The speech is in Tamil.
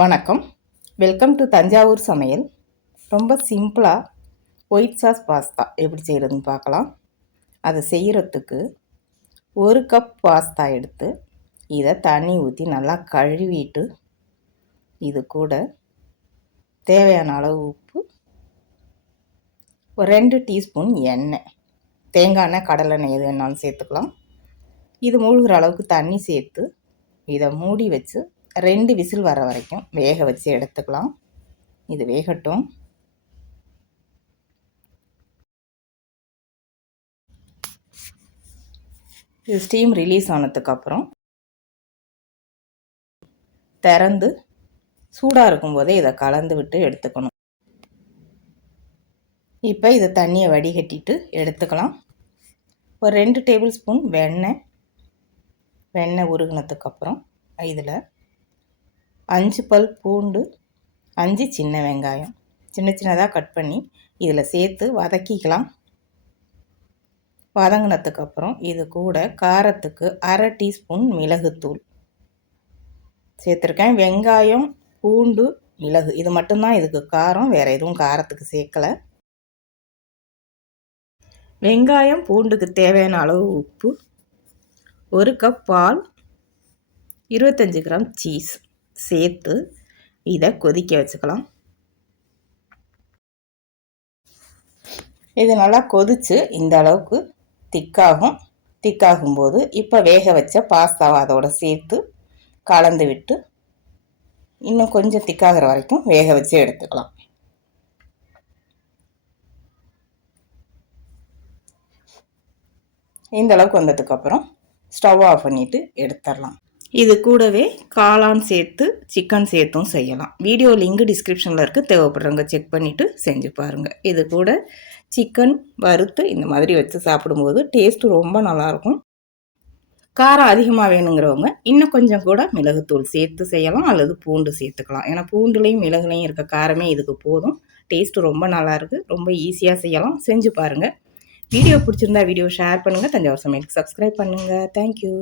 வணக்கம். வெல்கம் டு தஞ்சாவூர் சமையல். ரொம்ப சிம்பிளாக ஒயிட் சாஸ் பாஸ்தா எப்படி செய்கிறதுன்னு பார்க்கலாம். அதை செய்கிறதுக்கு 1 கப் பாஸ்தா எடுத்து இதை தண்ணி ஊற்றி நல்லா கழுவிட்டு இது கூட தேவையான அளவு உப்பு, ஒரு 2 டீஸ்பூன் எண்ணெய், தேங்காய் எண்ணெய், கடலெண்ணெய் எது வேணாலும் சேர்த்துக்கலாம். இது மூழ்கிற அளவுக்கு தண்ணி சேர்த்து இதை மூடி வச்சு 2 விசில் வர வரைக்கும் வேக வச்சு எடுத்துக்கலாம். இது வேகட்டும். இது ஸ்டீம் ரிலீஸ் ஆனதுக்கப்புறம் திறந்து சூடாக இருக்கும்போதே இதை கலந்து விட்டு எடுத்துக்கணும். இப்போ இதை தண்ணியை வடிகட்டிட்டு எடுத்துக்கலாம். ஒரு 2 டேபிள் ஸ்பூன் வெண்ணெய் உருகினதுக்கப்புறம் இதில் 5 பல் பூண்டு, 5 சின்ன வெங்காயம் சின்ன சின்னதாக கட் பண்ணி இதில் சேர்த்து வதக்கிக்கலாம். வதங்கினதுக்கப்புறம் இது கூட காரத்துக்கு 1/2 டீஸ்பூன் மிளகுத்தூள் சேர்த்துருக்கேன். வெங்காயம், பூண்டு, மிளகு இது மட்டும்தான் இதுக்கு காரம், வேறு எதுவும் காரத்துக்கு சேர்க்கலை. வெங்காயம் பூண்டுக்கு தேவையான அளவு உப்பு, 1 கப் பால், 25 கிராம் சீஸ் சேர்த்து இதை கொதிக்க வச்சுக்கலாம். இது நல்லா கொதித்து இந்த அளவுக்கு திக்காகும்போது இப்போ வேக வச்ச பாஸ்தாவை அதோடு சேர்த்து கலந்து விட்டு இன்னும் கொஞ்சம் திக்காகிற வரைக்கும் வேக வச்சு எடுத்துக்கலாம். இந்த அளவுக்கு வந்ததுக்கப்புறம் ஸ்டவ் ஆஃப் பண்ணிவிட்டு எடுத்துடலாம். இது கூடவே காளான் சேர்த்து சிக்கன் சேர்த்தும் செய்யலாம். வீடியோ லிங்க் டிஸ்கிரிப்ஷனில் இருக்குது, தேவைப்படுறவங்க செக் பண்ணிவிட்டு செஞ்சு பாருங்கள். இது கூட சிக்கன் வறுத்து இந்த மாதிரி வச்சு சாப்பிடும்போது டேஸ்ட்டு ரொம்ப நல்லாயிருக்கும். காரம் அதிகமாக வேணுங்கிறவங்க இன்னும் கொஞ்சம் கூட மிளகுத்தூள் சேர்த்து செய்யலாம், அல்லது பூண்டு சேர்த்துக்கலாம். ஏன்னா பூண்டுலேயும் மிளகுலையும் இருக்க காரமே இதுக்கு போதும். டேஸ்ட்டு ரொம்ப நல்லாயிருக்கு. ரொம்ப ஈஸியாக செய்யலாம், செஞ்சு பாருங்கள். வீடியோ பிடிச்சிருந்தா வீடியோ ஷேர் பண்ணுங்கள். தஞ்சாவூர் சமையலுக்கு சப்ஸ்கிரைப் பண்ணுங்கள். தேங்க்யூ.